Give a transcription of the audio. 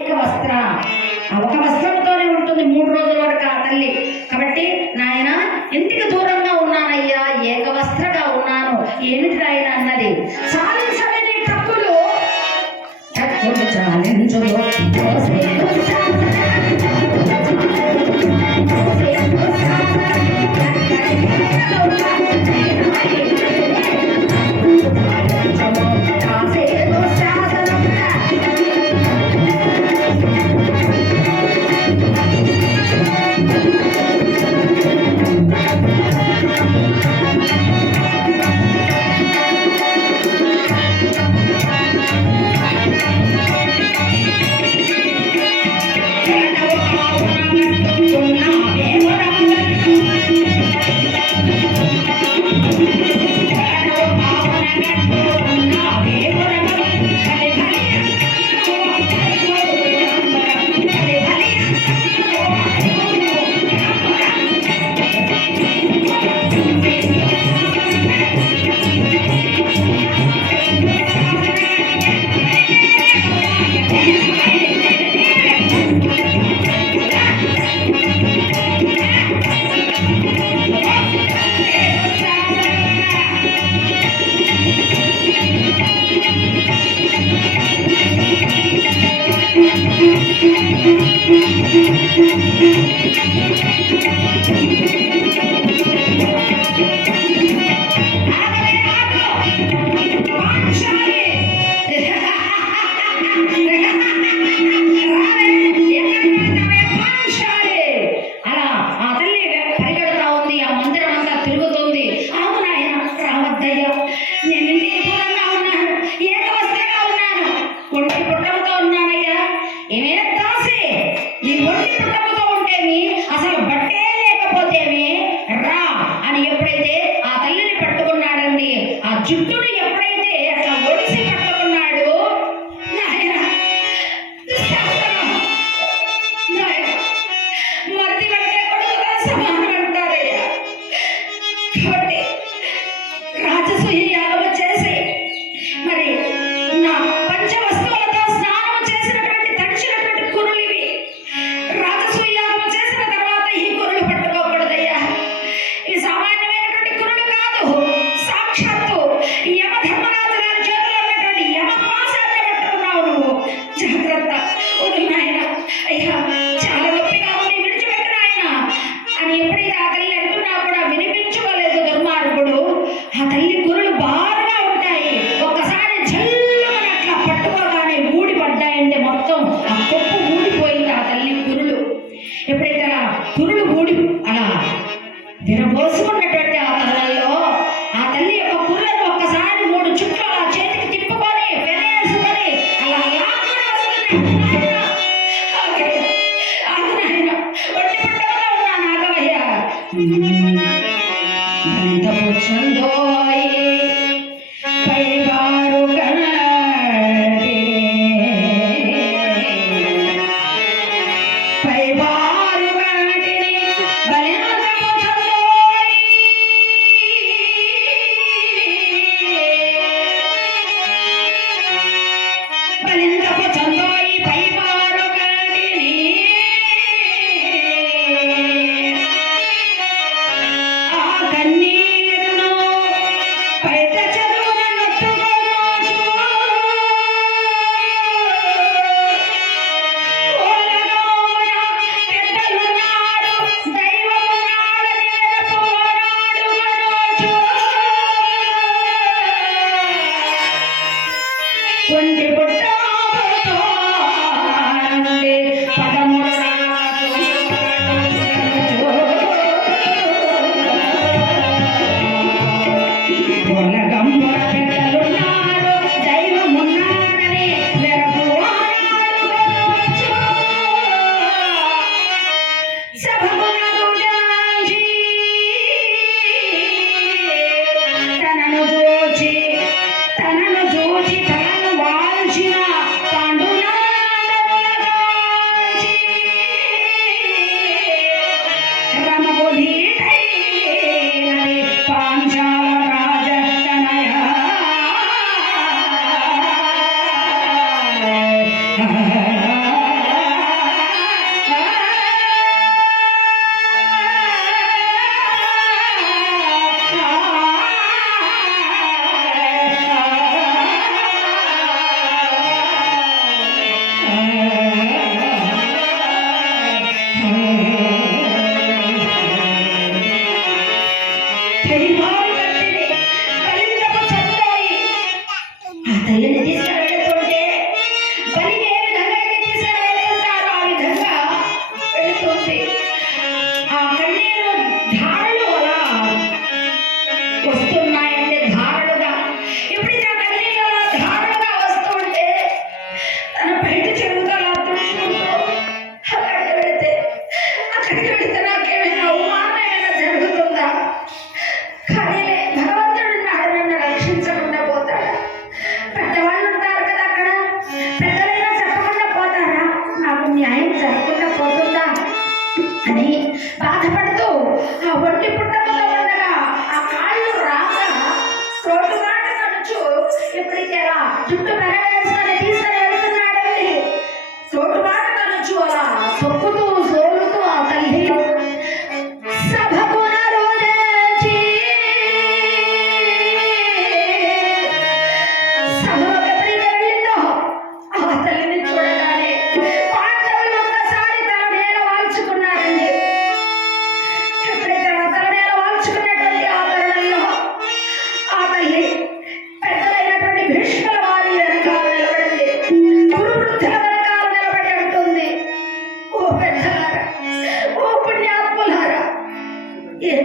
వస్త్ర ఒక వస్త్రంతోనే ఉంటుంది 3 రోజుల వరకు ఆ తల్లి. కాబట్టి నాయన ఇంటికి దూరంగా ఉన్నానయ్యా, ఏకవస్త్రగా ఉన్నాను, ఏమిటి నాయన అన్నది. చాలించలేని తప్పులు చాలించదు జుట్టును ఎప్పుడైతే అట్లా ఒడిసి పట్టుకున్నాడు మర్ది పట్టే కొడుకుగా సమానం అంటారయ్యా. కాబట్టి రాజసూయ యాగం చేసి మరి నా పంచ వస్తువులతో స్నానం చేసినటువంటి తడిచినటువంటి కురులు ఇవి. రాజసూయ యాగం చేసిన తర్వాత ఈ కురులు పట్టుకోకూడదయ్యా. ఇవి సామాన్యమైనటువంటి కురులు కాదు, సాక్షాత్తు యమధర్మరాజు గారి చేతిలో ఉన్నటువంటి యమపాశాన్ని పట్టుకున్నావు నువ్వు. జాగ్రత్త నాయన, అయ్యా చాలా నొప్పిగా ఉంది, విడిచిపెట్టు నాయన అని ఎప్పుడైతే ఆ తల్లి అంటున్నా కూడా వినిపించుకోలేదు దుర్మార్గుడు. ఆ తల్లి కురులు బారుగా ఉంటాయి, ఒక్కసారి జల్లుమని అట్లా పట్టుకోగానే ఊడిపడ్డాయంటే మొత్తం ఆ కొప్పు ఊడిపోయింది ఆ తల్లి కురులు. ఎప్పుడైతే అలా కురులు ఊడి అలా విరబోసుకున్నటువంటి ఆ తల్లలో ఆ తల్లి యొక్క కుర్రను ఒక్కసారి 3 చుట్లు అలా చేతికి తిప్పుకొని వెనేసుకొని అలా లాక్కుని వస్తుంది.